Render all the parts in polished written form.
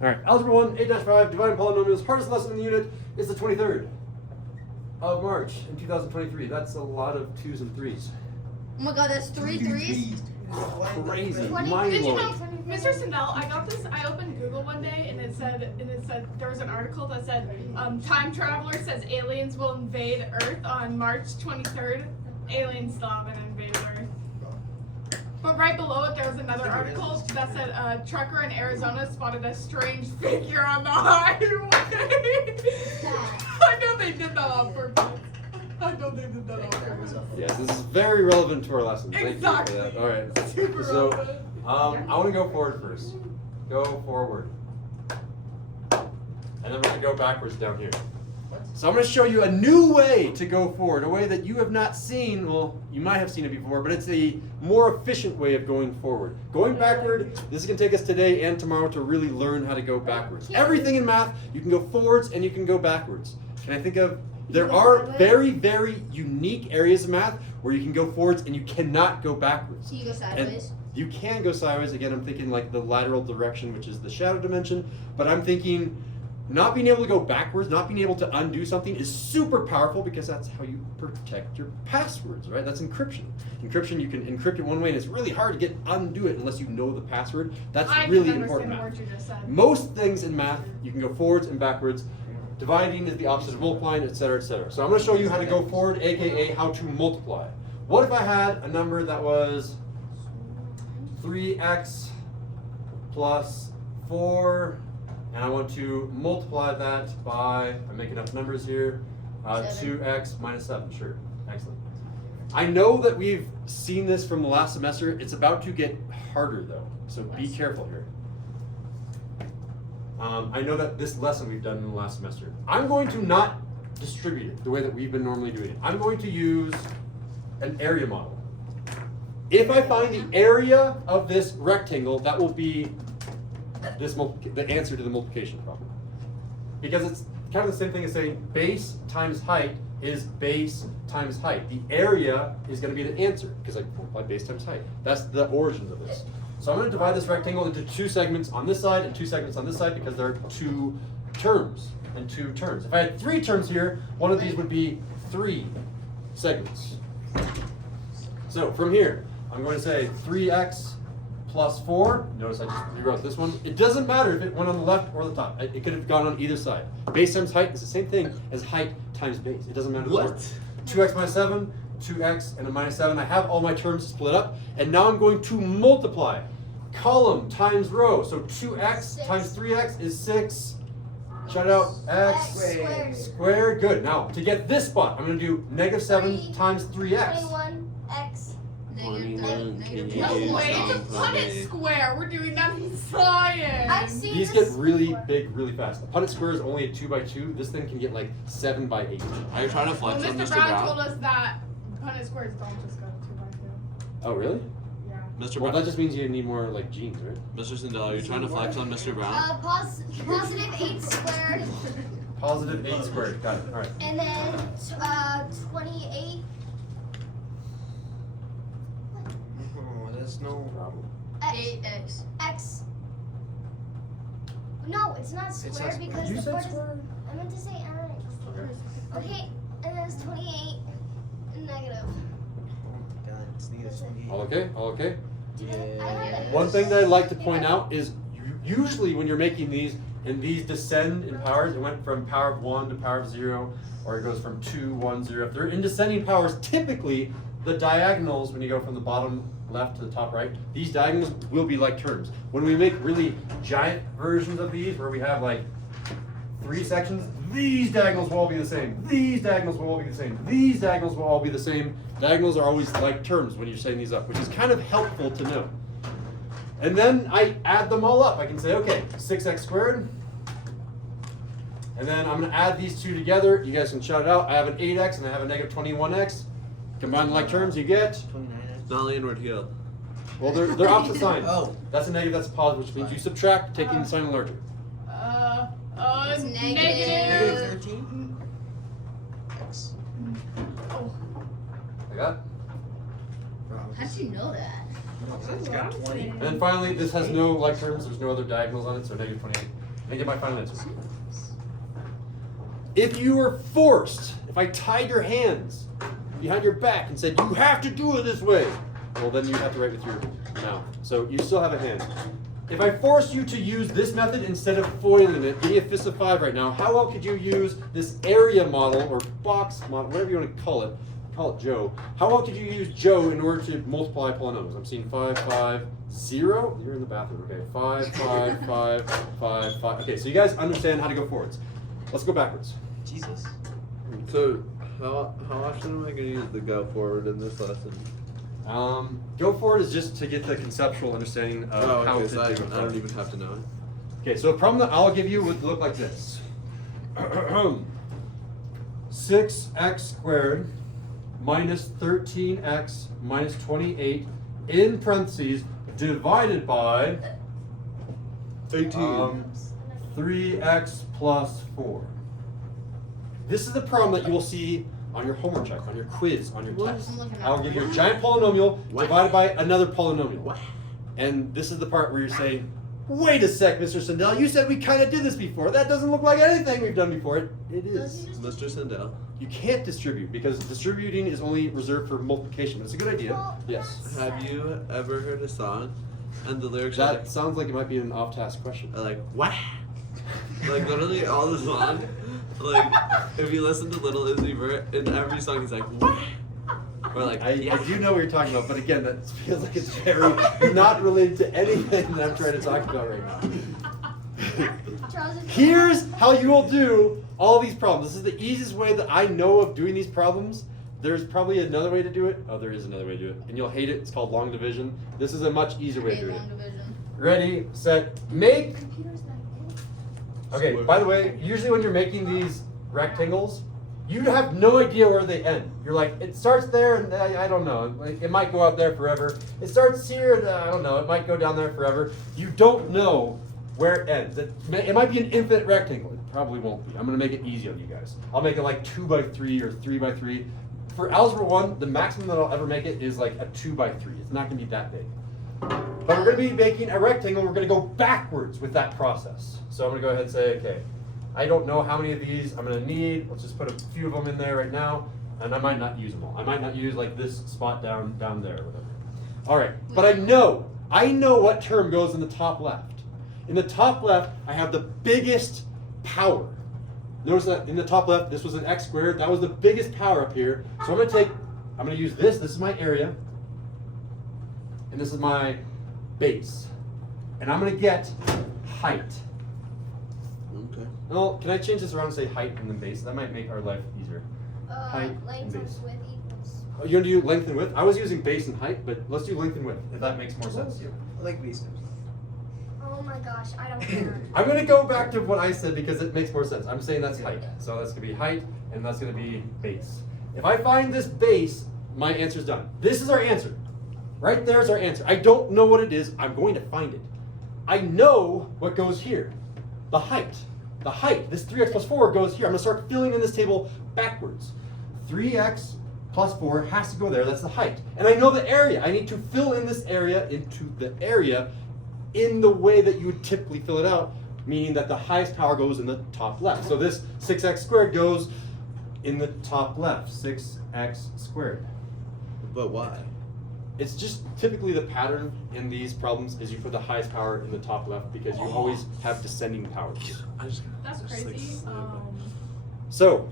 All right, Algebra 1, 8-5, dividing polynomials. Hardest lesson in the unit is the 23rd of March in 2023. That's a lot of 2s and 3s. Oh my god, that's 3 3s? Crazy, 20. mind Did you blowing. know, Mr. Sindel, I got this. I opened Google one day and it said there was an article that said time traveler says aliens will invade Earth on March 23rd. Aliens still haven't invaded Earth. But right below it, there was another article that said a trucker in Arizona spotted a strange figure on the highway. I know they did that on purpose. I know they did that on purpose. Yes, this is very relevant to our lesson. Thank Exactly. you for that. All right. Super So, relevant. I want to go forward first. Go forward. And then we're going to go backwards down here. So I'm going to show you a new way to go forward, a way that you have not seen. Well, you might have seen it before, but it's a more efficient way of going forward. Going backward, this is going to take us today and tomorrow to really learn how to go backwards. Everything in math, you can go forwards and you can go backwards. And I think there are very, very unique areas of math where you can go forwards and you cannot go backwards. So you go And sideways? you can go sideways. Again, I'm thinking like the lateral direction, which is the shadow dimension. But I'm thinking not being able to go backwards, not being able to undo something is super powerful because that's how you protect your passwords, right? That's encryption. Encryption, you can encrypt it one way and it's really hard to undo it unless you know the password. That's really important. I didn't understand a word you just said. Most things in math, you can go forwards and backwards. Dividing is the opposite of multiplying, etc., etc. So I'm going to show you how to go forward, aka how to multiply. What if I had a number that was 3x plus 4, and I want to multiply that by, I'm making up numbers here, 2x minus 7. Sure, excellent. I know that we've seen this from the last semester. It's about to get harder though, so be careful here. I know that this lesson we've done in the last semester. I'm going to not distribute it the way that we've been normally doing it. I'm going to use an area model. If I find the area of this rectangle, that will be the answer to the multiplication problem. Because it's kind of the same thing as saying base times height is base times height. The area is going to be the answer because I multiply base times height. That's the origins of this. So I'm going to divide this rectangle into 2 segments on this side and 2 segments on this side because there are 2 terms and 2 terms. If I had 3 terms here, one of these would be 3 segments. So from here, I'm going to say 3x plus 4. Notice I just rewrote this one. It doesn't matter if it went on the left or the top. It could have gone on either side. Base times height is the same thing as height times base. It doesn't matter the order. 2x minus 7, 2x and a minus 7. I have all my terms split up, and now I'm going to multiply. Column times row. So 2x times 3x is 6. Shout out x squared. Good. Now to get this spot, I'm going to do negative 7 times 3x. 21x. No way, it's a Punnett square. We're doing that in science. These get really big really fast. The Punnett square is only a 2x2. This thing can get like 7x8. Are you trying to flex Well, on Mr. Mr. Brown Brown? told us that Punnett squares don't just go 2x2. Oh really? Yeah. Mr. Well, Brown, that just means you need more like genes, right? Mr. Sindel, are you trying to flex on Mr. Brown? Positive 8 squared. Positive 8 squared. Got it. All right. And then 28. There's no problem. 8x. X. No, it's not squared because You the said part is. square? I meant to say x. Okay, and then it's 28 and negative. Oh my god, it's negative 28. All okay? All okay? Yeah. One thing that I'd like to point out is usually when you're making these, and these descend in powers, it went from power of 1 to power of 0, or it goes from 2, 1, 0. If they're in descending powers, typically the diagonals, when you go from the bottom left to the top right, these diagonals will be like terms. When we make really giant versions of these, where we have like 3 sections, these diagonals will all be the same. These diagonals will all be the same. These diagonals will all be the same. Diagonals are always like terms when you're setting these up, which is kind of helpful to know. And then I add them all up. I can say, okay, 6x squared. And then I'm going to add these 2 together. You guys can shout it out. I have an 8x and I have a negative 21x. Combine the like terms, you get. 29x. Not the inward heel. Well, they're opposite signs. Oh. That's a negative, that's a positive, which means you subtract, taking the sign larger. It's Negative. Negative 13? X. Oh. Like that. How'd you know that? It's got 20. And then finally, this has no like terms. There's no other diagonals on it, so negative 28. and get my final answer. If you were forced, if I tied your hands behind your back and said, you have to do it this way, well, then you have to write with your mouth. So you still have a hand. If I forced you to use this method instead of foiling it, give me a fist of 5 right now, how well could you use this area model or box model, whatever you want to call it Joe. How well could you use Joe in order to multiply polynomials? I'm seeing 5, 5, 0. You're in the bathroom, okay. 5, 5, 5, 5, 5. Okay, so you guys understand how to go forwards. Let's go backwards. Jesus. So, how often am I going to use the go forward in this lesson? Go forward is just to get the conceptual understanding of how okay, to so I do don't even have to know it. Okay, so a problem that I'll give you would look like this. 6x squared minus 13x minus 28 in parentheses divided by 18. 3x plus 4. This is the problem that you will see on your homework check, on your quiz, on your test. I'll give you a giant polynomial divided by another polynomial. And this is the part where you're saying, wait a sec, Mr. Sandell, you said we kind of did this before. That doesn't look like anything we've done before. It is. Mr. Sandell. You can't distribute because distributing is only reserved for multiplication. It's a good idea. Yes. Have you ever heard a song and the lyrics That sounds like it might be an off-task question. are like, what? Like literally all the song. Like if you listen to Little Uzi Vert, in every song he's like, what? Or like, I do know what you're talking about, but again, that feels like it's very not related to anything that I'm trying to talk about right now. Here's how you will do all these problems. This is the easiest way that I know of doing these problems. There's probably another way to do it. Oh, there is another way to do it. And you'll hate it. It's called long division. This is a much easier way to do it. Ready, set, make. Okay, by the way, usually when you're making these rectangles, you have no idea where they end. You're like, it starts there, and I don't know. Like, it might go out there forever. It starts here, and I don't know. It might go down there forever. You don't know where it ends. It might be an infinite rectangle. It probably won't be. I'm going to make it easy on you guys. I'll make it like 2 by 3 or 3 by 3. For Algebra 1, the maximum that I'll ever make it is like a 2 by 3. It's not going to be that big. But we're going to be making a rectangle. We're going to go backwards with that process. So I'm going to go ahead and say, okay, I don't know how many of these I'm going to need. Let's just put a few of them in there right now. And I might not use them all. I might not use like this spot down there or whatever. All right, but I know what term goes in the top left. In the top left, I have the biggest power. Notice that in the top left, this was an x squared. That was the biggest power up here. So I'm going to use this. This is my area. And this is my base. And I'm going to get height. Okay. Well, can I change this around and say height and then base? That might make our life easier. Height and length base. and width equals. Oh, you're going to do length and width? I was using base and height, but let's do length and width, if that makes more sense. I like base. Oh my gosh, I don't care. I'm going to go back to what I said because it makes more sense. I'm saying that's height. So that's going to be height, and that's going to be base. If I find this base, my answer's done. This is our answer. Right there's our answer. I don't know what it is. I'm going to find it. I know what goes here. The height. The height, this 3x plus 4 goes here. I'm going to start filling in this table backwards. 3x plus 4 has to go there. That's the height. And I know the area. I need to fill in this area into the area in the way that you would typically fill it out, meaning that the highest power goes in the top left. So this 6x squared goes in the top left, 6x squared. But why? It's just typically the pattern in these problems is you put the highest power in the top left because you always have descending powers. That's crazy. So,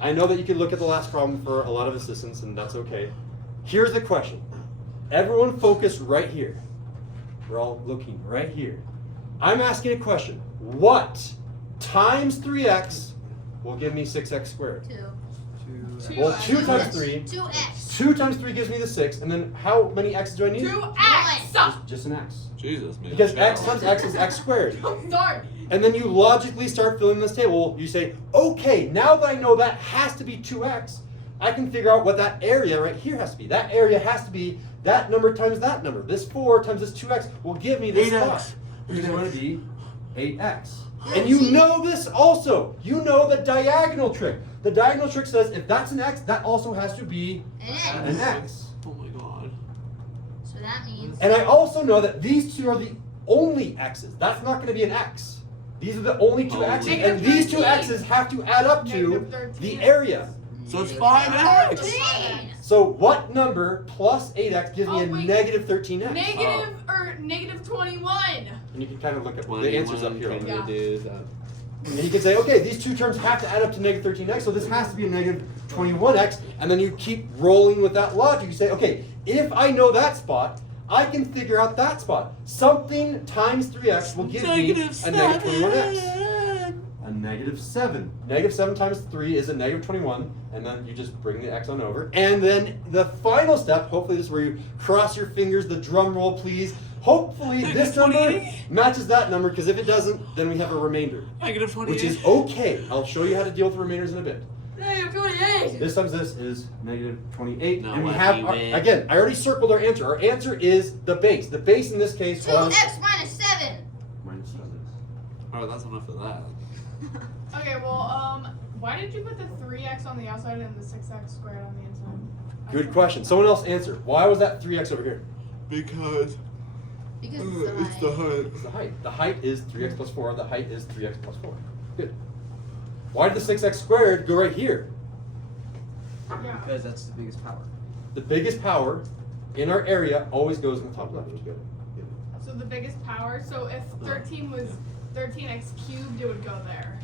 I know that you can look at the last problem for a lot of assistance, and that's okay. Here's the question. Everyone focus right here. We're all looking right here. I'm asking a question. What times 3x will give me 6x squared? 2. Well, 2 times 3. 2x. 2 times 3 gives me the 6, and then how many x's do I need? 2x! Just an x. Jesus, man. Because x times x is x squared. Sorry. And then you logically start filling this table. You say, okay, now that I know that has to be 2x, I can figure out what that area right here has to be. That area has to be that number times that number. This 4 times this 2x will give me this 8x. spot, which is going to be 8x. And you know this also. You know the diagonal trick. The diagonal trick says if that's an x, that also has to be an x. Oh my god. So that means. And I also know that these two are the only x's. That's not going to be an x. These are the only two Oh. x's, and Negative these two 13. x's have to add up to Negative 13. the area. So it's 5x. 13. So what number plus 8x gives me a Oh, wait. negative 13x? Negative or negative 21. And you can kind of look at the answers up here. Can Yeah. we do that? And you can say, okay, these two terms have to add up to negative 13x, so this has to be a negative 21x, and then you keep rolling with that logic. You say, okay, if I know that spot, I can figure out that spot. Something times 3x will give me a negative 21x. A negative 7. Negative 7 times 3 is a negative 21, and then you just bring the x on over. And then the final step, hopefully this is where you cross your fingers, the drum roll please. Hopefully this number 28. matches that number, because if it doesn't, then we have a remainder. Negative 28. Which is okay. I'll show you how to deal with remainders in a bit. Negative 28. This times this is negative 28. No, and we what have, you our, win. again, I already circled our answer. Our answer is the base. The base in this case was 2x minus 7. minus 7. Oh, that's enough of that. Okay, well, why did you put the 3x on the outside and the 6x squared on the inside? Good question. Someone else answer. Why was that 3x over here? Because Because it's the height. It's the height. The height is 3x plus 4. The height is 3x plus 4. Good. Why did the 6x squared go right here? Yeah. Because that's the biggest power. The biggest power in our area always goes in the top left. Good. So the biggest power. So if 13 was 13x cubed, it would go there.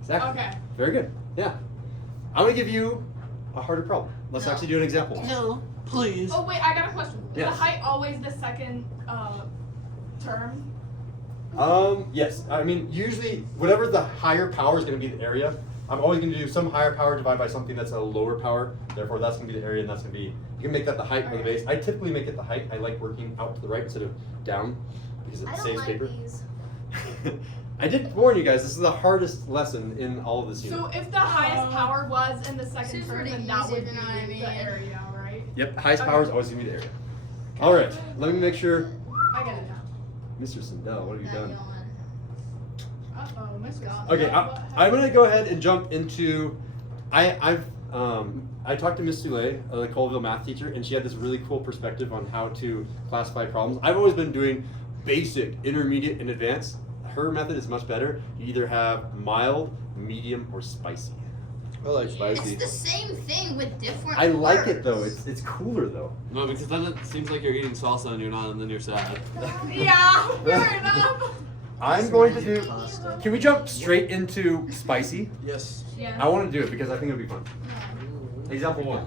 Exactly. Okay. Very good. Yeah. I'm going to give you a harder problem. Let's No. actually do an example. No, please. Oh wait, I got a question. Is Yes. the height always the second term? Yes. I mean, usually, whatever the higher power is going to be the area. I'm always going to do some higher power divided by something that's a lower power. Therefore, that's going to be the area, and that's going to be. You can make that the height or the base. I typically make it the height. I like working out to the right instead of down because it I don't saves like paper. these. I did warn you guys. This is the hardest lesson in all of this unit. So if the highest power was in the second Seems term, pretty then that easy, would if be you know what I mean. the area, right? Yep. Highest Okay. power is always going to be the area. All right. Let me make sure, I get it now. Mr. Sindel, what have you done? Uh-oh, Mr. Okay, What I'm gonna go ahead and jump into. I talked to Miss Soule, the Colville math teacher, and she had this really cool perspective on how to classify problems. I've always been doing basic, intermediate, and advanced. Her method is much better. You either have mild, medium, or spicy. I like It's spicy. the same thing with different I like it though. words. It's cooler though. No, because then it seems like you're eating salsa and you're not, and then you're sad. Yeah, fair enough. I'm going to do. Pasta. Can we jump straight into spicy? Yes. Yeah. I want to do it because I think it'll be fun. Example 1.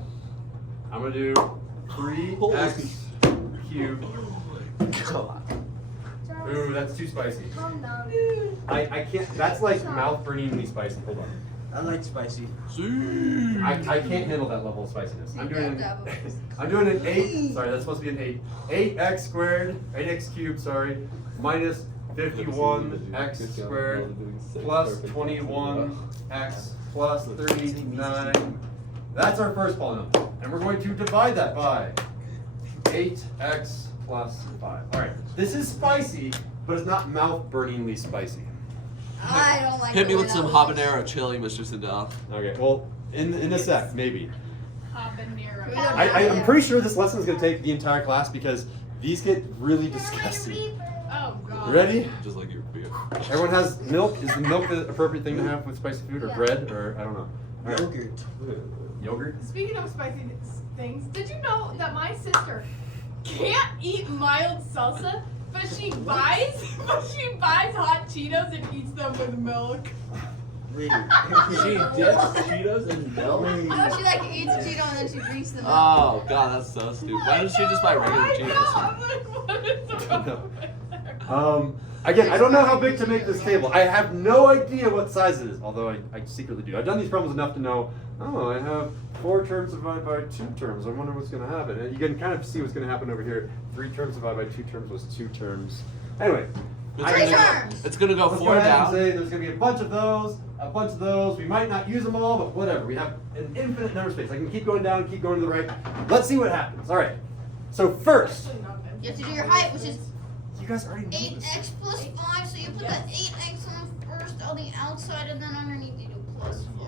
I'm gonna do 3x cubed. Ooh, that's too spicy. Calm down. I can't. That's like mouth burningly spicy. Hold on. I like spicy. I can't handle that level of spiciness. I'm doing I'm doing an 8. Sorry, that's supposed to be an 8. 8x squared, 8x cubed. Sorry, minus 51x squared plus 21x plus 39. That's our first polynomial, and we're going to divide that by 8x plus 5. All right, this is spicy, but it's not mouth burningly spicy. I don't like Hit me the way with some that looks. habanero chili, Mr. Sindel. Okay, well, in a sec, maybe. Habanero. I'm pretty sure this lesson is going to take the entire class because these get really disgusting. Oh god. Ready? Just like your beer. Everyone has milk. Is the milk the appropriate thing to have with spicy food, or Yeah. bread, or I don't know? All right. Yogurt. Yogurt. Speaking of spicy things, did you know that my sister can't eat mild salsa, but she buys hot Cheetos and eats them with milk? Wait. She dips Cheetos in milk? No, she like eats Cheeto and then she drinks them. Oh god, that's so stupid. Why doesn't she just buy regular I know, Cheetos? I'm like, what is wrong with her? Again, I don't know how big to make this table. I have no idea what size it is, although I secretly do. I've done these problems enough to know, oh, I have 4 terms divided by 2 terms. I wonder what's going to happen. And you can kind of see what's going to happen over here. 3 terms divided by 2 terms was 2 terms. Anyway. It's Three gonna, terms. it's gonna go Let's 4 go ahead down. and say there's going to be a bunch of those, a bunch of those. We might not use them all, but whatever. We have an infinite number of space. I can keep going down, keep going to the right. Let's see what happens. All right. So first, You have to do your height, which is you guys already know this. 8x plus 5, so you put Yes. the 8x on first on the outside, and then underneath you do plus 5.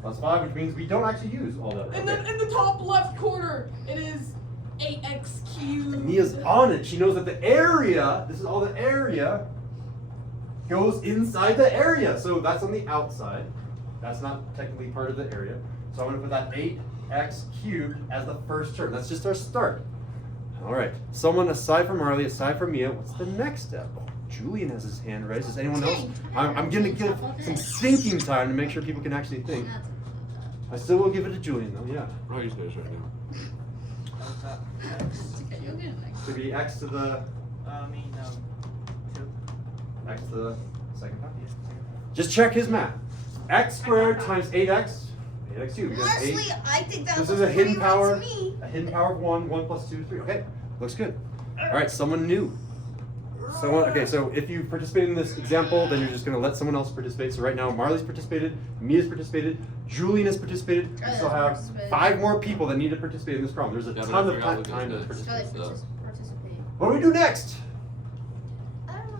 Plus 5, which means we don't actually use all that. And then in the top left corner, it is 8x cubed. Nia's on it. She knows that the area, this is all the area, goes inside the area. So that's on the outside. That's not technically part of the area. So I'm going to put that 8x cubed as the first term. That's just our start. All right. Someone aside from Marley, aside from Mia, what's the next step? Oh, Julian has his hand raised. Does anyone else? I'm going to give some thinking time to make sure people can actually think. I still will give it to Julian though, yeah. Oh, he's finished right now. Could be x to the Two. x to the second power. Just check his math. X squared times 8x cubed. We got Honestly, 8. I think that This was is a hidden pretty right power. to me. A hidden power of 1. 1 plus 2 is 3. Okay, looks good. All right, someone new. Okay, so if you participate in this example, then you're just going to let someone else participate. So right now, Marley's participated, Mia's participated, Julian has participated. We still have 5 more people that need to participate in this problem. There's a Yeah, but ton I of forgot what time to goes next. participate. Participate. What do we do next? I don't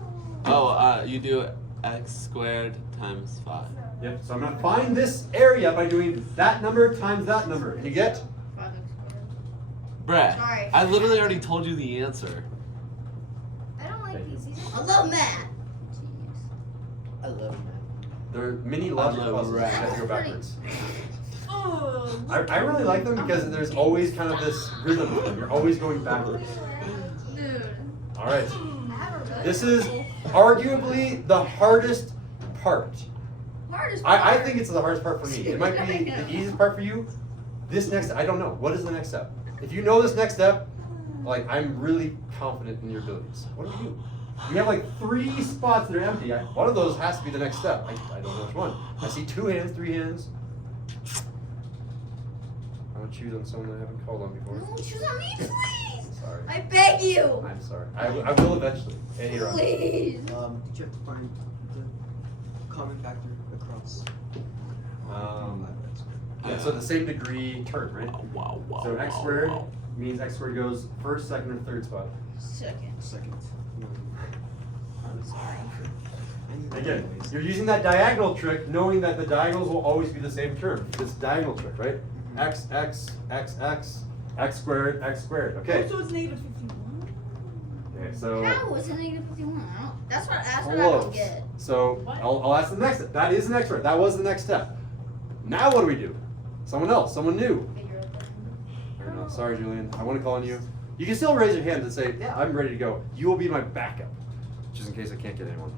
know. Oh, you do x squared times 5. Yep, so I'm going to find this area by doing that number times that number. And you get? Brett, Sorry. I literally already told you the answer. I don't like these. I love math. I love math. They're mini logic love puzzles. You rap. have to go backwards. Oh, I really like them because there's always kind of this rhythm to them. You're always going backwards. Dude. All right. I have a really This is arguably the hardest part. Hardest I part. think it's the hardest part for me. It might be the easiest part for you. This next, I don't know. What is the next step? If you know this next step, like I'm really confident in your abilities. What do you do? You have like 3 spots that are empty. One of those has to be the next step. I don't know which one. I see 2 hands, 3 hands. I'm gonna choose on someone I haven't called on before. No, choose on me, please. Sorry. I beg you. I'm sorry. I will eventually. And here on. Please. Did you have to find the common factor across? Yeah, so the same degree term, right? Wow, wow, So x wow, squared wow. means x squared goes first, second, or third spot. Second. Second. I'm sorry. Again, you're using that diagonal trick, knowing that the diagonals will always be the same term. This diagonal trick, right? X, x, x, x, x squared, x squared. Okay. So it's negative 51. Okay, so How was it negative 51? I don't, that's what I don't close. get. So What? I'll ask the next step. That is the next step. That was the next step. Now what do we do? Someone else, someone new. Figure out that. Or no, sorry, Julian. I want to call on you. You can still raise your hand and say, yeah, I'm ready to go. You will be my backup, just in case I can't get anyone.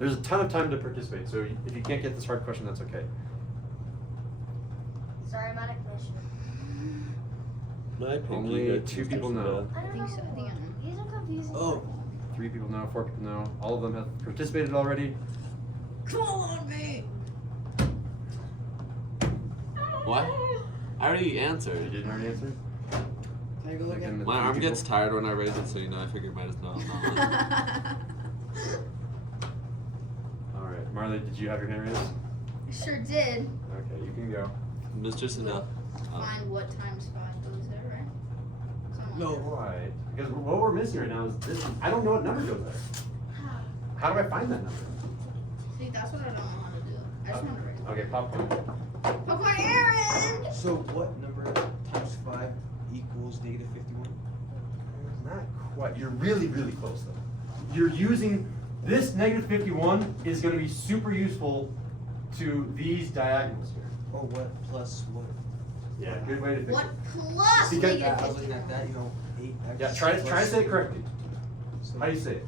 There's a ton of time to participate, so if you can't get this hard question, that's okay. Sorry, I'm out of commission. My pick, Only you get 2 people know. I don't know. I think I know. These are confusing. Oh. 3 people know, 4 people know. All of them have participated already. Come on, me. What? I already You answered. didn't already answer? Can I go again? My arm gets tired when I raise it, so I figured might as well not. Alright, Marley, did you have your hand raised? I sure did. Okay, you can go. Mr. Sindel. Find what times 5 goes there, right? Something like No. Right. Because what we're missing right now is this. I don't know what number goes there. How do I find that number? that. See, that's what I don't know how to do. I just want to raise it. Okay, popcorn. Popcorn Aaron! So what number times 5 equals negative 51? Not quite. You're really, really close though. You're using this negative 51 is going to be super useful to these diagonals here. Or what plus what? Yeah, good way to fix What it. plus Because- negative I was looking 51? at that, 8x. Yeah, try to plus say it correctly. So, How do you say it?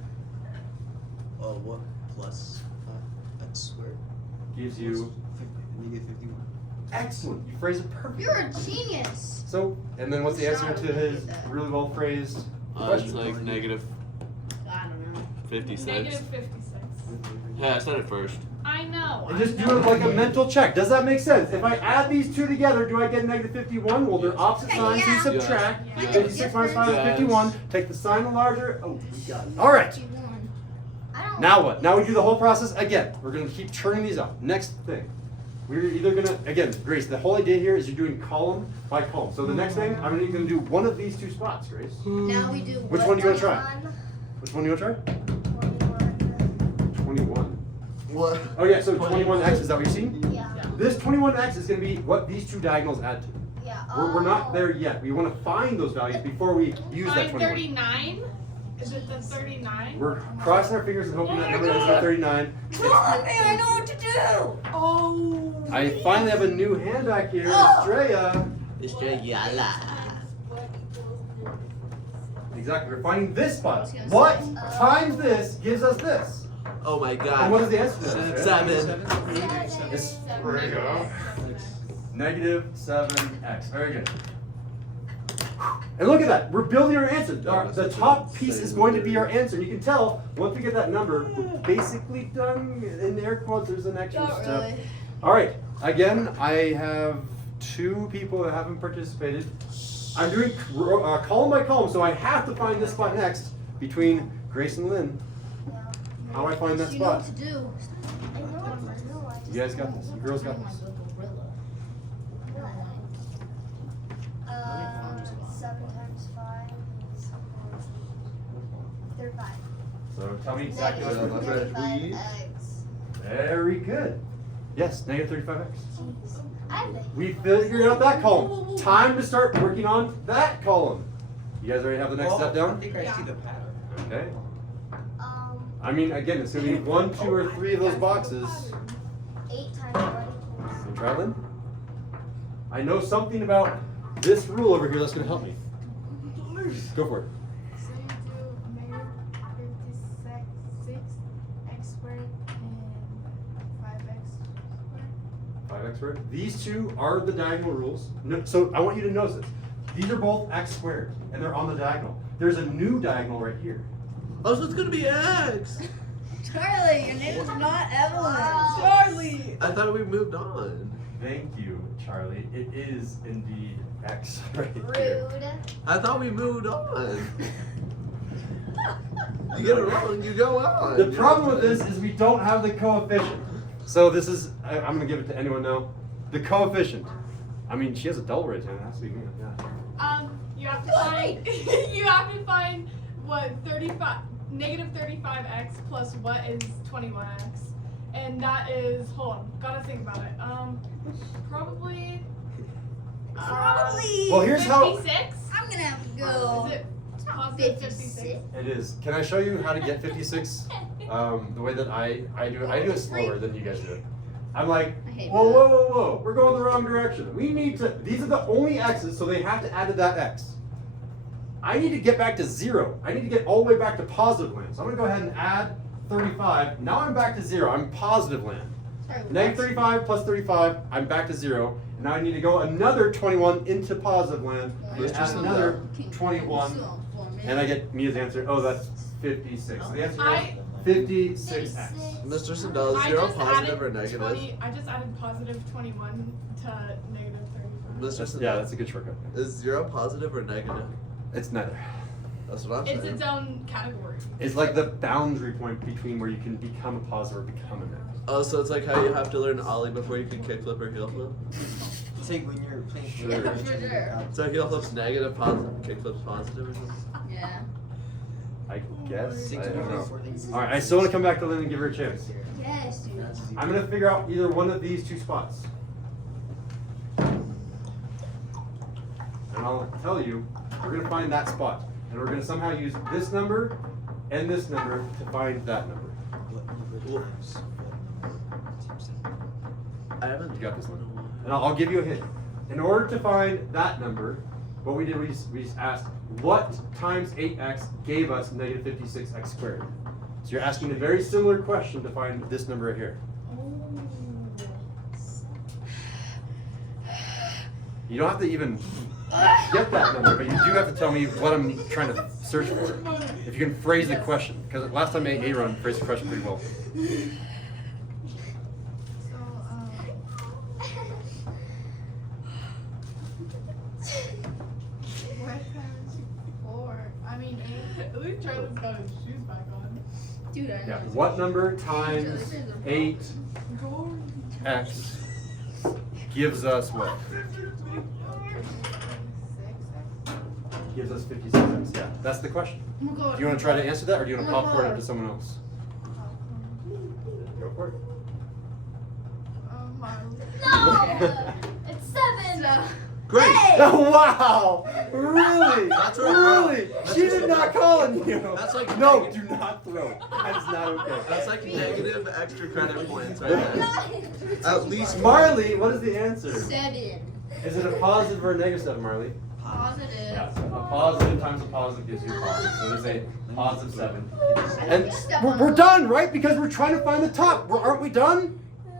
what plus x squared? Gives you Negative 51. excellent. You phrase it perfectly. You're a genius. So, and then what's the answer to his really well phrased It's question? like negative I don't know. 56. Negative 56. Yeah, I said it first. I know. And just do it like a mental check. Does that make sense? If I add these 2 together, do I get negative 51? Well, they're opposite signs, so you Yeah. subtract. Yes. 56 minus 5 is Yes. 51. Take the sign the larger. Oh, we got it. All right. 51. I don't Now what? Now we do the whole process again. We're going to keep churning these out. Next thing. We're either going to, again, Grace, the whole idea here is you're doing column by column. So the next thing, I'm going to do one of these 2 spots, Grace. Now we do Which what? one do you want to try? 21, Which one do you want to try? 21. 21. What? Oh yeah, so 21x, is that what you're seeing? Yeah. This 21x is going to be what these 2 diagonals add to. Yeah. We're not there yet. We want to find those values before we use that 21. 539. Is it the 39? We're crossing our fingers and hoping that number ends with 39. I know what to do. Oh. I finally have a new hand back here, Estrella. Estrella. Exactly, we're finding this spot. What times this gives us this? Oh my And god. what is the answer to that? 7. It's, there you go. Negative 7x. Very good. And look at that. We're building our answer. The top piece is going to be our answer. And you can tell, once we get that number, we're basically done. In air quotes, there's an extra Not step. really. All right. Again, I have 2 people that haven't participated. I'm doing column by column, so I have to find this spot next between Grace and Lynn. How do I find that You know what spot? to do. I know what to do. I just You guys got this. You girls got My this. little gorilla. 7 times 5 is 35. So tell me exactly what Negative number. 35x. Very good. Yes, negative 35x. Jeez. I bet. We figured out that column. Time to start working on that column. You guys already have the next step I down? think I see the pattern. Okay. I Um, mean, again, it's going to be 1, 2, or 3 of those boxes. 8 times 1 equals. So try, Lynn. I know something about this rule over here that's going to help me. Go for it. So you do negative 56 x squared and 5x squared. 5x squared. These two are the diagonal rules. No, so I want you to notice this. These are both x squared, and they're on the diagonal. There's a new diagonal right here. Oh, so it's gonna be X. Charlie, your name is not Evelyn. Charlie! I thought we moved on. Thank you, Charlie. It is indeed x right here. Rude. I thought we moved on. You get it wrong, you go on. The problem with this is we don't have the coefficient. So this is, I'm going to give it to anyone now. The coefficient. I mean, she has a double raised hand. It has to be me. Yeah. You have to find you have to find what negative 35x plus what is 21x, and that is, hold on, gotta think about it. Probably. Probably. Well, here's how. 56. I'm gonna have to go. Is it positive 56? It is. Can I show you how to get 56? The way that I do it. I do it slower than you guys do it. I'm like, I hate whoa, that. whoa, whoa, whoa. We're going the wrong direction. We need to, these are the only x's, so they have to add to that x. I need to get back to 0. I need to get all the way back to positive land. So I'm going to go ahead and add 35. Now I'm back to 0. I'm positive land. Sorry, Negative 35 plus 35, I'm back to 0. And now I need to go another 21 into positive land. And add another 21. And I get Mia's answer. Oh, that's 56. So the answer is 56x. Mr. Sandell, is I 0 just positive added or negative? 20 I just added positive 21 to negative 35. Mr. That's, Sandell, yeah, that's a good shortcut. is 0 positive or negative? It's neither. That's what I'm It's saying. its own category. It's like the boundary point between where you can become a positive or become a negative. Oh, so it's like how you have to learn ollie before you can kickflip or heel flip? It's like when you're playing Sure. Yeah, for sure. So heel flip's negative, positive, kickflip's positive or something? Yeah. I guess. I don't know. All Alright, I still want to come back to Lynn and give her a chance. Yes, dude. I'm going to figure out either one of these 2 spots. And I'll tell you, we're going to find that spot. And we're going to somehow use this number and this number to find that number. I haven't. You got this one. And I'll give you a hint. In order to find that number, what we did, we just asked, what times 8x gave us negative 56x squared? So you're asking a very similar question to find this number right here. You don't have to even get that number, but you do have to tell me what I'm trying to search for. If you can phrase the question, because last time Aaron phrased the question pretty well. So, what times 4? I mean 8. At least Charlie's got his shoes back on. Dude, I know. Yeah, what number times 8x gives us what? Gives us 56x. Yeah, that's the question. Oh my God. Do you want to try to answer that, or do you want to Oh my popcorn it God. to someone else? Go for it. Oh my. No! It's 7! Great. Oh, wow! Really? That's right, Really? that's She right. did not call on you. That's like no, negative. do not throw. That is not okay. That's like negative extra credit points right there. At least Marley, what is the answer? 7. Is it a positive or a negative 7, Marley? Positive. Yes. A positive times a positive gives you a positive. So it is a positive 7. And Step we're on done, right? Because we're trying to find the top. Aren't we done?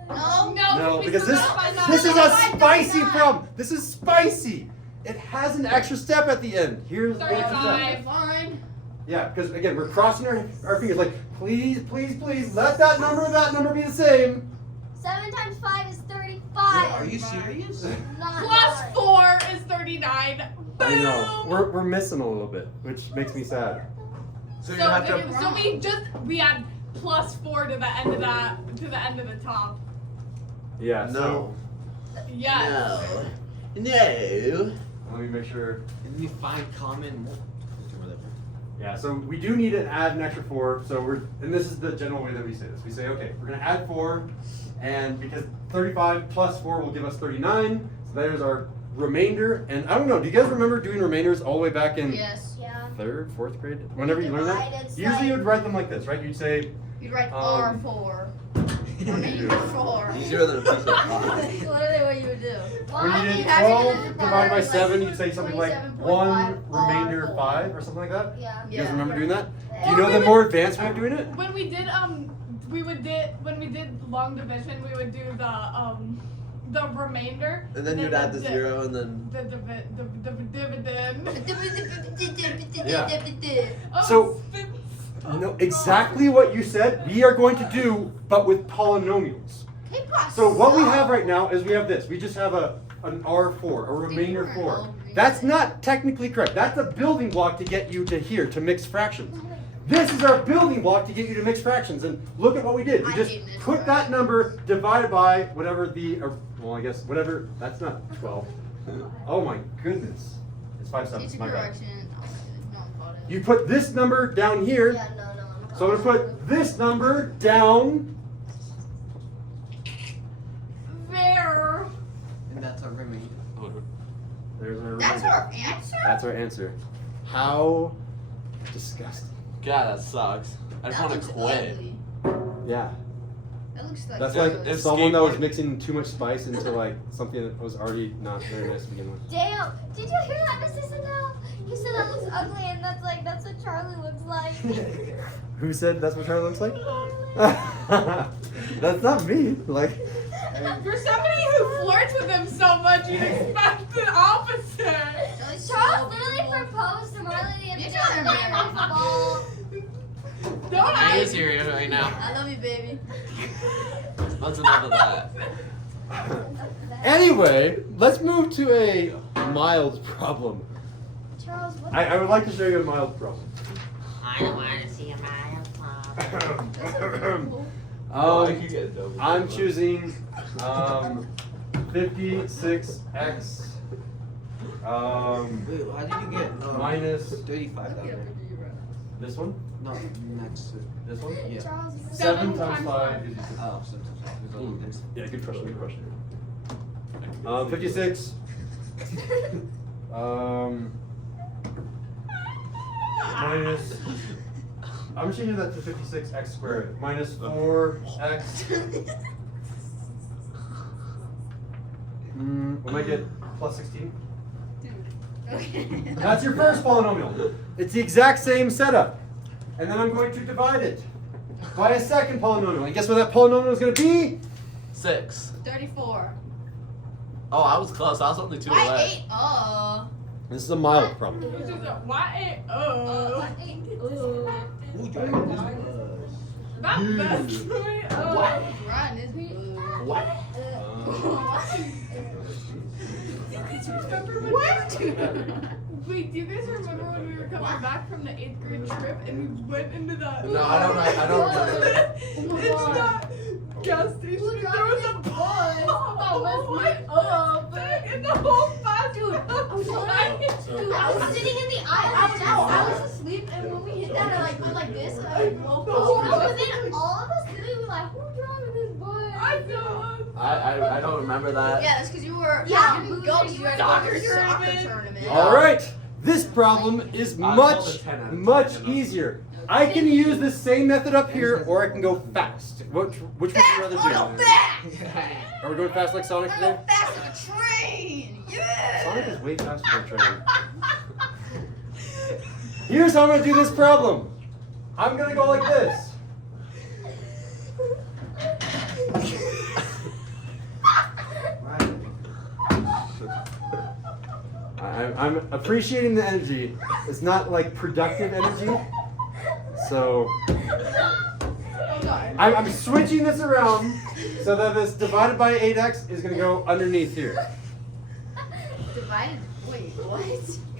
No. No, we because still this gotta find out. this is a spicy 39. problem. This is spicy. It has an extra step at the end. Here's the extra step. 35. Fine. Yeah, because again, we're crossing our fingers like, please, please, please, let that number be the same. 7 times 5 is 35. Are you serious? Not Plus right. 4 is 39. Boom. I know. We're missing a little bit, which makes me sad. so So, you have to. we add plus 4 to the end of the top. Yeah. No. Yes. No. Let me make sure. And we find common. Whatever. Yeah. So we do need to add an extra 4. So and this is the general way that we say this. We say, okay, we're gonna add 4, and because 35 plus 4 will give us 39. So there's our remainder. And I don't know. Do you guys remember doing remainders all the way back in Yes. Yeah. 3rd, 4th grade? Whenever you learned that. Divided Usually side. you would write them like this, right? You'd say. You'd write Um, R4. you Remainder do. 4. Easier than a piece of pie. Literally what you would do. When you did Have to 12 do the divided by like 7, you'd say something like 27.5 1 remainder R4. 5 or something like that. Yeah. You guys Yeah. remember doing that? Do you Or know we the would- more advanced way of doing it? When we did when we did long division, we would do the remainder. And then you'd add the 0 and then. The dividend. Yeah. Oh, So- spit- No, exactly what you said. We are going to do, but with polynomials. So what we have right now is we have this. We just have an R4, a remainder 4. That's not technically correct. That's a building block to get you to here, to mixed fractions. This is our building block to get you to mixed fractions. And look at what we did. We I just hate mixed put that number divided by whatever well, I guess whatever. That's not 12. Oh my goodness. It's 5 7. Teacher My bad. correction. Oh, no, got it. You put this number down here. Yeah, no, I'm So I'm going to put this number down. There. And that's our remainder. There's our That's remainder. our answer? That's our answer. How disgusting. God, that sucks. I just That want to looks quit. ugly. Yeah. That looks like That's Yeah, like it's someone that was skateboarding. mixing too much spice into like something that was already not very nice to begin with. Damn. Did you hear that, Mr. Sindel? You said that looks ugly, and that's what Charlie looks like. Who said that's what Charlie looks like? That's not me. Like, For somebody who flirts with him so much, you'd expect the opposite. Charlie's so Charles literally beautiful. proposed to Marley the other You day trying on to the marry ball. Don't Are you I? serious right now? I love you, baby. That's enough of that. anyway, let's move to a mild problem. Charles, what? I would like to show you a mild problem. I don't want to see a mild problem. I'm choosing 56x Wait, how did you get minus 35 down there? this one, No, next. this one. Yeah. Charles, 7 times 5 gives you 6. Oh, so there's only this. Yeah, good question, good question. 56. Minus. I'm changing that to 56x squared. Minus 4x. We'll make it plus 16. Okay. That's your first polynomial. It's the exact same setup. And then I'm going to divide it by a second polynomial. And guess what that polynomial is going to be? 6. 34. Oh, I was close. I was only 2 I away. ate. This is a mild problem. Which is a why? Who driving this bus? That's right. What? Ryan, is he? What? Wait, do you guys remember when we were coming back from the 8th grade trip and we went into that? No, I don't remember. It's that gas station. There was a bus that was like up in the whole bus. Dude, I was sitting in the aisle. I was asleep, and when we hit that, I like went like this, and I like woke up. But then all of us literally were like, "Who's driving this bus?" I know. I don't remember that. Yeah, that's because you were. Yeah, you didn't go. You had Soccer a soccer tournament. tournament. Yeah. All right. This problem is I much, called it 10 out of 10, much you know. easier. I can use the same method up here, or I can go fast. Which would you rather Oh, no, do? fast! Are we going fast like Sonic I today? go fast like a train. Yeah. Sonic is way faster than a train. Here's how I'm gonna do this problem. I'm gonna go like this. I'm appreciating the energy. It's not like productive energy. So I'm switching this around so that this divided by 8x is gonna go underneath here. Divided. Wait, what?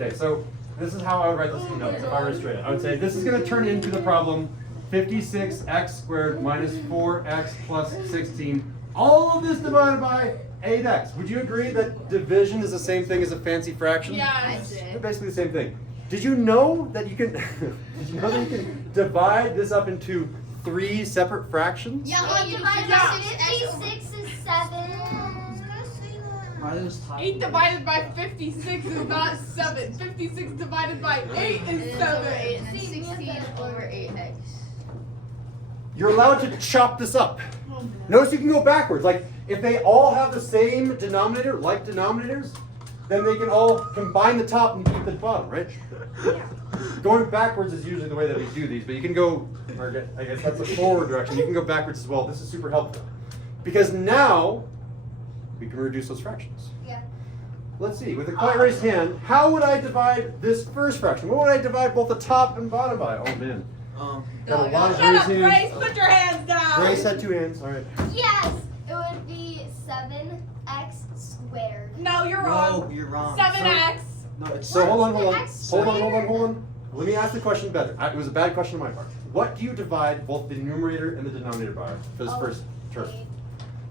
Okay, so this is how I would write this in notes if I were straight. I would say this is going to turn into the problem 56x squared minus 4x plus 16. All of this divided by 8x. Would you agree that division is the same thing as a fancy fraction? Yes. They're basically the same thing. Did you know that you can did you know that you can divide this up into 3 separate fractions? Yeah, Eight you divided divided by by 56 is 7. Why are those top? 8 divided by 56 is not 7. 56 divided by 8 is 7. And then 16 over 8x. You're allowed to chop this up. Notice you can go backwards. Like if they all have the same denominator, like denominators, then they can all combine the top and keep the bottom, right? Going backwards is usually the way that we do these, but you can go, or I guess that's the forward direction. You can go backwards as well. This is super helpful. Because now we can reduce those fractions. Yeah. Let's see, with a quiet raised hand, how would I divide this first fraction? What would I divide both the top and bottom by? Oh man. Got a lot of Shut up, raised Grace. hands. Put your hands down. Grace had 2 hands, alright. Yes, it would be 7x squared. No, you're wrong. No, you're wrong. 7x. No, it's So hold on. X Hold on. Let me ask the question better. It was a bad question on my part. What do you divide both the numerator and the denominator by for this first term?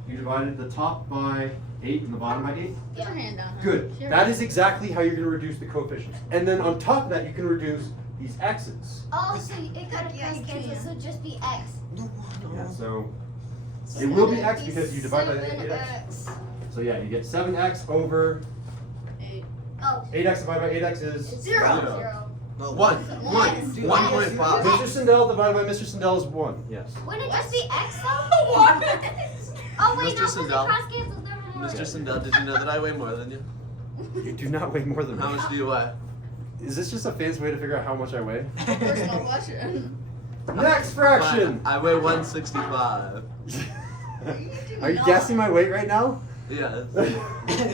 You divided the top by 8 and the bottom by 8? Put your hand down. Good. That is exactly how you're going to reduce the coefficients. And then on top of that, you can reduce these x's. Oh, so it kind of Yeah, you cancels, can. so just be x. Yeah, so it will be x because you divide by 8x. 7x. So yeah, you get 7x over 8. Oh, 8x divided by 8x is 0. Zero. 0. No, 1. Dude, 1.5. Mr. Sindel divided by Mr. Sindel is 1. Yes. Wouldn't it just be x though? What? Oh wait, Mr. no, because it Sindel. cross cancels. Never mind. Mr. Sindel, did you know that I weigh more than you? You do not weigh more than me. How much do you weigh? Is this just a fancy way to figure out how much I weigh? Personal question. Next fraction! I weigh 165. Are you guessing my weight right now? Yes.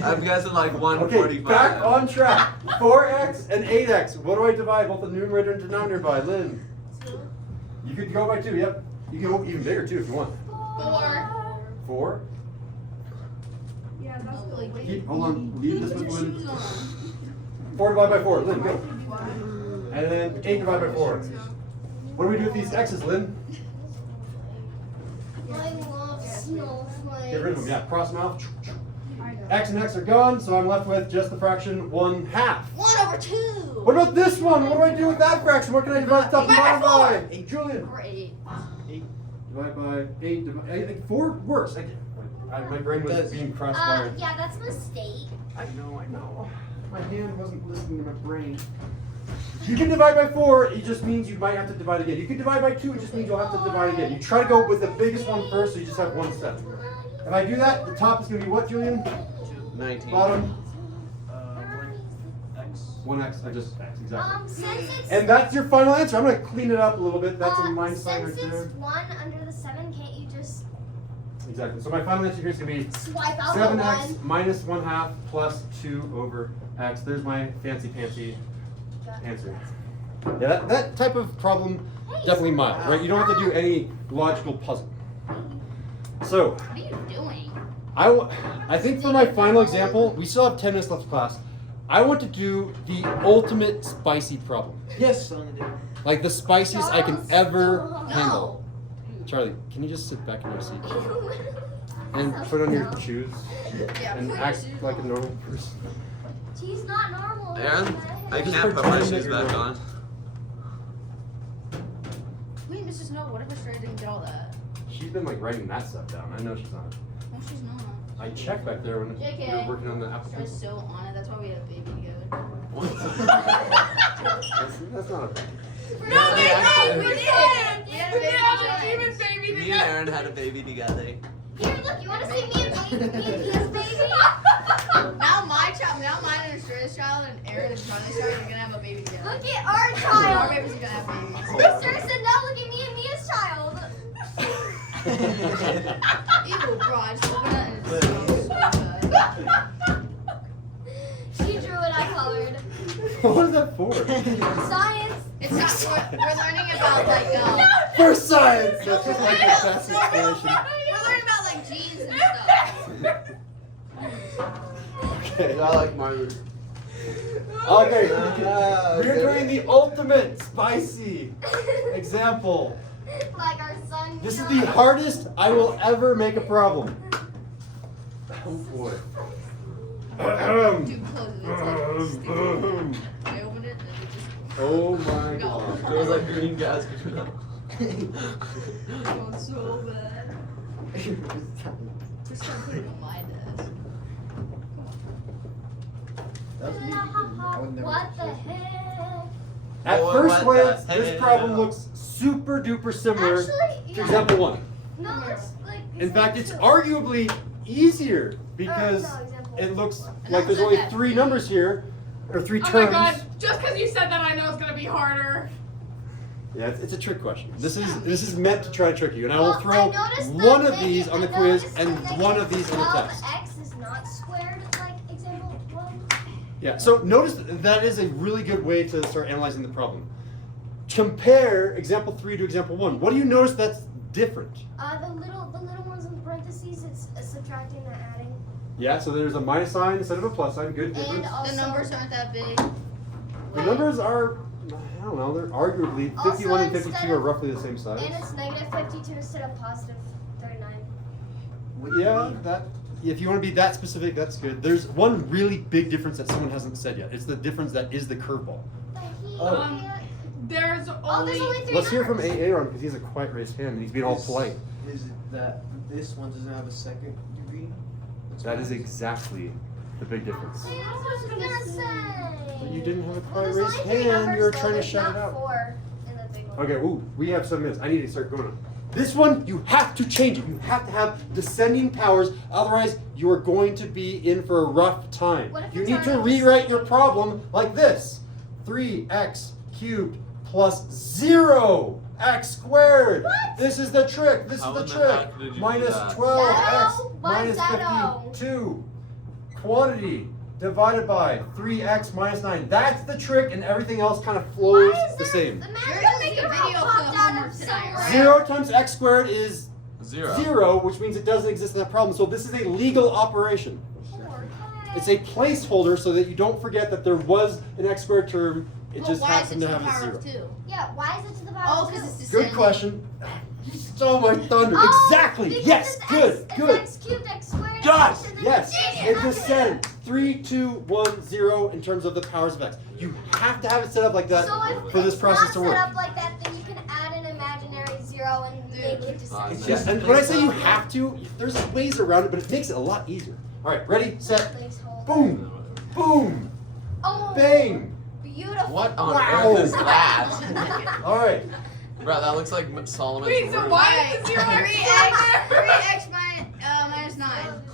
I'm guessing like Okay, 145. back on track. 4x and 8x. What do I divide both the numerator and denominator by? Lynn? You could go by 2, yep. You can go even bigger too if you want. 4. 4? Yeah, that's really Keep, hold on, leave this with Lynn. 4 divided by 4, Lynn, go. And then 8 divided by 4. What do we do with these x's, Lynn? I love snowflakes. Get rid of them, yeah, cross them out. X and x are gone, so I'm left with just the fraction 1/2. 1/2. What about this one? What do I do with that fraction? What can I divide the top and bottom by? Hey, Julian. Over 8. Divide by 8. I think 4 works. My brain was being cross-wired. Yeah, that's a mistake. I know. My hand wasn't listening to my brain. You can divide by 4, it just means you might have to divide again. You can divide by 2, it just means you'll have to divide again. You try to go with the biggest one first, so you just have one step. If I do that, the top is going to be what, Julian? 19. Bottom? 1x. 1x, x, exactly. Since it's And that's your final answer. I'm going to clean it up a little bit. That's a minus sign right since there. it's 1 under the 7, can't you just Exactly. So my final answer here is going to be swipe out the 7x 1? minus 1/2 plus 2 over x. There's my fancy answer. Yeah, that type of problem, definitely mild, right? You don't have to do any logical puzzle. So, What are you doing? I think for my final example, we still have 10 minutes left of class. I want to do the ultimate spicy problem. Yes, I'm gonna do. Like the spiciest I can ever No. handle. Charlie, can you just sit back in your seat and put on your shoes Yeah, and put act your shoes like a normal person? She's not normal. Aaron, I Just can't put my pretend that shoes you're back normal. on. Wait, Mrs. Snow, what if I didn't get all that? She's been like writing that stuff down. I know she's not. No, she's not. I checked back there when we JK. were working on the I was application. so on it. That's why we had a baby together. That's not a thing. No, they did. We We did. did. We had a baby We had together. a demon baby Me and together. Aaron had a baby together. Here, look. You want to see me and Mia's baby? Now mine and Australia's child and Aaron and Charlie's child are gonna have a baby together. Look at our Our child. babies are gonna have babies. Sister said, now look at me and Mia's child. Ew, bro. I just opened it and it smells so bad. She drew it, I colored. What is that for? Science. It's not. We're learning about like For science! No, That's just we're like the learning fast about- explanation. We're learning about like genes and stuff. Okay. I like mine. Okay. We're doing the ultimate spicy example. Like our son. This is the hardest I will ever make a problem. Oh boy. Too close. It's like stupid. I opened it and it just Oh my god. It was like green gas. smells so bad. Just start putting it on my desk. What the heck? At What first the glance, heck? this problem looks super duper similar Actually, to yeah. example 1. No, it looks like. In fact, it's example arguably easier because no, example it looks I like there's never only said that. 3 numbers here, or 3 Oh terms. my god, just because you said that, I know it's gonna be harder. Yeah, it's a trick question. This is meant to try to trick you, and I will Well, throw I noticed one that of these on the I quiz noticed and that one of these in the negative test. 12x is not squared like example 1. Yeah, so notice that is a really good way to start analyzing the problem. Compare example 3 to example 1. What do you notice that's different? The little ones in parentheses, it's subtracting and adding. Yeah, so there's a minus sign instead of a plus sign. Good And difference. also, The numbers aren't that big. The numbers are, I don't know, they're arguably Also, 51 and 52 instead are of- roughly the same size. And it's negative 52 instead of positive 39. Yeah, that. If you want to be that specific, that's good. There's one really big difference that someone hasn't said yet. It's the difference that is the curveball. But he Oh. can't. There's Oh, there's only 3 Let's hear from numbers. AA because he has a quiet raised hand and he's being all polite. Is it that this one doesn't have a second degree? That is exactly the big difference. See, that's what I was gonna say. But you didn't have a Well, quiet there's raised only 3 hand. numbers, You were though. trying to There's shut it not out. 4 in the big one. Okay, ooh, we have 7 minutes. I need to start going on. This one, you have to change it. You have to have descending powers, otherwise you are going to be in for a rough time. What if You it's need to already rewrite your problem like this. 3x cubed plus 0x squared. What? This is the trick. This How is in the the trick. heck did you do Minus that? 12x Zero? Why minus zero? 52. Quantity divided by 3x minus 9. That's the trick, and everything else kind of flows Why is the there- same. The You're math gonna make a computer video for popped the out homework of tonight, somewhere. right? 0 times x squared is 0. 0, which means it doesn't exist in that problem. So this is a legal operation. It's a placeholder so that you don't forget that there was an x squared term. It Well, just why is it happened to to the have a power 0. of 2? Yeah, why is it to the power Oh, of 2? because it's Good descending. question. You stole my thunder. Oh, Exactly. because Yes. it's Good. X, Good. It's x cubed, x squared. Josh. X, and then Yes. it's It descends 3, 2, 1, 0 in terms of the powers of x. You have to have it set up like that So if for this it's process not to work. set up like that, then you can add an imaginary 0 and make it descend. It's Yeah, just and when I say you have to, there's ways around it, but it makes it a lot easier. All right, ready, set, Placeholder. boom, boom, Oh, bang. beautiful. What on Wow. earth is that? All right. Bro, that looks like Solomon's Wait, so room. why is the 0 3x minus 9.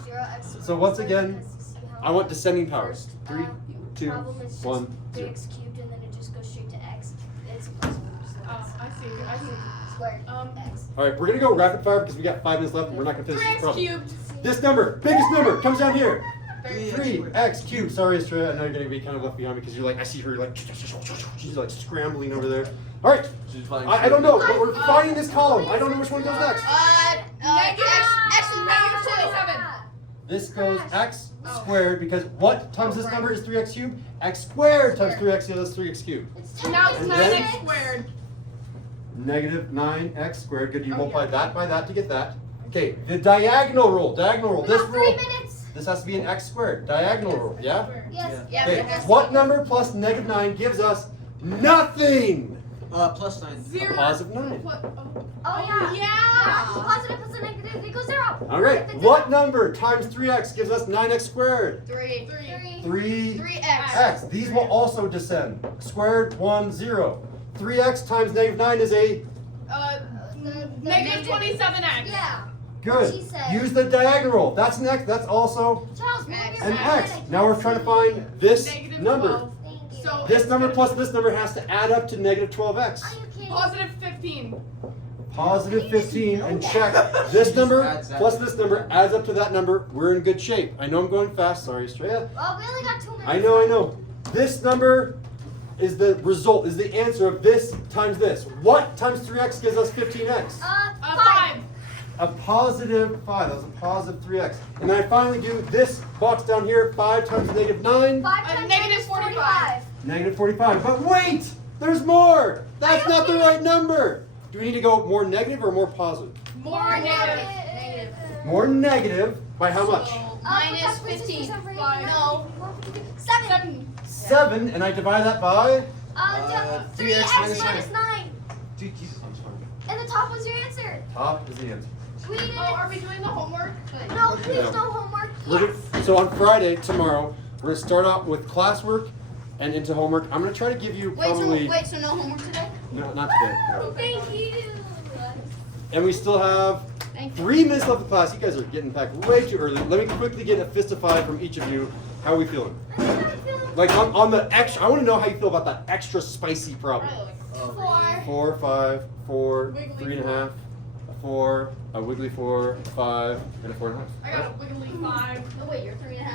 0x. So once again, I want descending powers. 3, 2, Problem is just 1, 0. 3x cubed and then it just goes straight to x. It's impossible. Oh, I see. Squared. X. All right, we're gonna go rapid fire because we got 5 minutes left and we're not gonna finish this 3x problem. cubed. This number, biggest number, comes down here. 3x 3x cubed. Sorry, Estrella, I know you're gonna be kind of left behind because you're like, I see her like, she's like scrambling over there. All right, She's playing I don't know, but we're finding this column. I don't know which one goes next. Negative X is negative negative 27. This goes x squared because what times this number is 3x cubed? X squared times 3x, yeah, that's 3x cubed. It's Now it's And 9x then- squared. Negative 9x squared. Good, you Oh, multiply yeah. that by that to get that. Okay, the diagonal rule. Diagonal rule. We This got 3 rule, minutes. this has to be an x squared. Diagonal rule, yeah? Yes. Yeah, Okay, but it has what to- number plus negative 9 gives us nothing? Plus 9. A Zero. positive 9. What? Oh, yeah. Yeah. The positive plus the negative equals 0. All right. What number times 3x gives us 9x squared? 3. 3x. 3x. These will also descend. Squared, 1, 0. 3x times negative 9 is a Negative 27x. Yeah. good. She said. Use the diagonal. That's next. That's also Charles, move X. your an hand. x. Now we're trying to find this Negative number. 12. Thank you. So This it's number gonna plus be this number has to add up to negative 12x. Are you kidding? positive 15. Positive 15 and check. This number plus this number adds up to that number. We're in good shape. I know I'm going fast. Sorry, Estrella. Well, we only got 2 minutes. I know. This number is the result, is the answer of this times this. What times 3x gives us 15x? 5. A positive 5. That was a positive 3x. And then I finally do this box down here. 5 times negative 9. 5 times negative 10 is 45. Negative 45. But wait! There's more! That's not the right number! Do we need to go more negative or more positive? More negative. More negative by how much? Minus 15. No. 7. 7, and I divide that by? 3x 3x minus 9. Dude, Jesus, I'm sorry. And the top was your answer. Top is the answer. We did Oh, are we doing the homework? No, please, No. no homework. We're Yes. So on Friday, tomorrow, we're going to start out with classwork and into homework. I'm going to try to give you probably... So no homework today? No, not today. No. Thank you. And we still have Thank you. 3 minutes left of class. You guys are getting back way too early. Let me quickly get a fist of 5 from each of you. How are we feeling? Like on the extra, I want to know how you feel about that extra spicy problem. 4. 4, 5, 4, Wiggly 3.5, 4, a wiggly 4, 5, and a 4.5. I got a wiggly 5. Oh wait, you're 3.5.